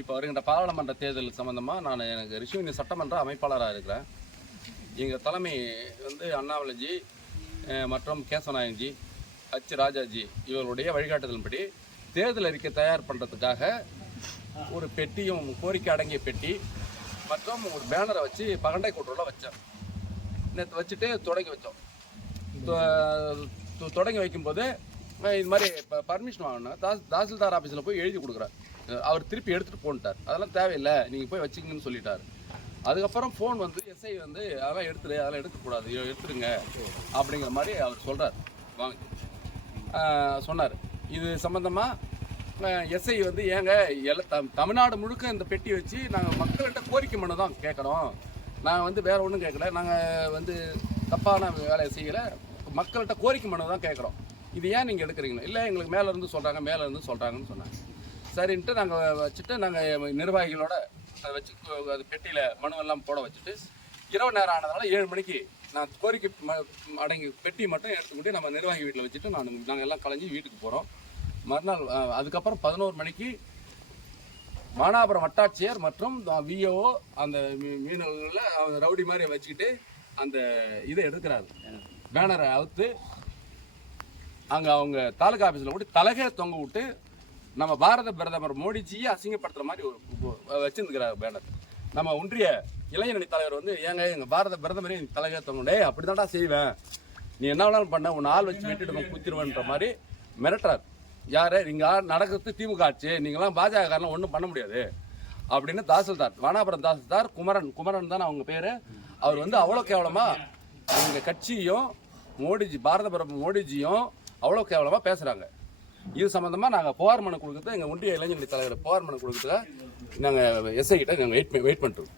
இப்போ வருகின்ற பாராளுமன்ற தேர்தல் சம்மந்தமாக நான் எனக்கு ரிஷிவினி சட்டமன்ற அமைப்பாளராக இருக்கிறேன். எங்கள் தலைமை வந்து அண்ணாமலைஜி மற்றும் கேசவநாயகன்ஜி ஹச் ராஜாஜி இவர்களுடைய வழிகாட்டுதலின்படி தேர்தல் அறிக்கை தயார் பண்ணுறதுக்காக ஒரு பெட்டியும் கோரிக்கை அடங்கிய பெட்டி மற்றும் ஒரு பேனரை வச்சு பகண்டை கூட்டுறல வச்சேன். நேற்று வச்சுட்டு தொடங்கி வச்சோம். தொடங்கி வைக்கும்போது இது மாதிரி இப்போ பர்மிஷன் வாங்கணும் தாஸ் தாசில்தார் ஆஃபீஸில் போய் எழுதி கொடுக்குறாரு. அவர் திருப்பி எடுத்துகிட்டு போன்ட்டார். அதெல்லாம் தேவையில்லை. நீங்கள் போய் வச்சுக்கங்கன்னு சொல்லிட்டார். அதுக்கப்புறம் ஃபோன் வந்து எஸ்ஐ வந்து அதெல்லாம் எடுத்துரு அதெல்லாம் எடுக்கக்கூடாது. எடுத்துருங்க அப்படிங்கிற மாதிரி அவர் சொல்கிறார் வாங்க. சொன்னார். இது சம்மந்தமாக எஸ்ஐ வந்து ஏங்க எல்லா தமிழ்நாடு முழுக்க இந்த பெட்டி வச்சு நாங்கள் மக்கள்கிட்ட கோரிக்கை மனு தான் கேட்குறோம். நாங்கள் வந்து வேறு ஒன்றும் கேட்கல. நாங்கள் வந்து தப்பான வேலையை செய்யலை. மக்கள்கிட்ட கோரிக்கை மனு தான் கேட்குறோம். இது ஏன் நீங்கள் எடுக்கிறீங்க இல்லை எங்களுக்கு மேலே இருந்து சொல்கிறாங்க மேலேருந்து சொல்கிறாங்கன்னு சொன்னாங்க. சரின்ட்டு நாங்கள் வச்சுட்டு நாங்கள் நிர்வாகிகளோட அதை வச்சு அது பெட்டியில் மனுவெல்லாம் போட வச்சுட்டு இரவு நேரம் ஆனதுனால ஏழு மணிக்கு நான் கோரிக்கை ம- அடங்கி பெட்டி மட்டும் எடுத்துக்கிட்டு நம்ம நிர்வாகி வீட்டில் வச்சுட்டு நான் நாங்கள் எல்லாம் கலைஞ்சி வீட்டுக்கு போகிறோம் மறுநாள் அதுக்கப்புறம் பதினோரு மணிக்கு மானாபுரம் வட்டாட்சியர் மற்றும் விஓ அந்த மீ- அவங்க ரவுடி மாதிரி வச்சுக்கிட்டு அந்த இதை எடுக்கிறாரு. பேனரை அவுத்து அங்கே அவங்க தாலுகா ஆஃபீஸில் விட்டு தலகை தொங்க விட்டு நம்ம பாரத பிரதமர் மோடிஜியை அசிங்கப்படுத்துகிற மாதிரி ஒரு வச்சுருந்துக்கிறார் பேனர். நம்ம ஒன்றிய இளைஞரணி தலைவர் வந்து ஏங்க எங்கள் பாரத பிரதமரே தலைகை தொங்க அப்படி தான்டா செய்வேன். நீ என்ன வேணாலும் பண்ண உன் ஆள் வச்சு வெட்டிட்டு குத்திடுவேன்ற மாதிரி மிரட்டுறார். யார்? இங்க நடக்கிறது திமுக ஆட்சி. நீங்களாம் பாஜக ஒன்றும் பண்ண முடியாது. அப்படின்னு தாசில்தார் வானாபுரம் தாசில்தார் குமரன் குமரன் தான் அவங்க பேர். அவர் வந்து அவ்வளோ கேவலமாக எங்கள் கட்சியும் மோடிஜி பாரத பிரதமர் மோடிஜியும் அவ்வளோ கேவலமாக பேசுகிறாங்க இது சம்மந்தமாக நாங்கள் புகார் மனு கொடுக்குறது எங்கள் ஒன்றிய இளைஞரணி தலைவர் புகார் மனு கொடுக்குறதுக்காக நாங்கள் எஸ்ஐ கிட்ட நாங்கள் வெயிட் வெயிட் பண்ணுறோம்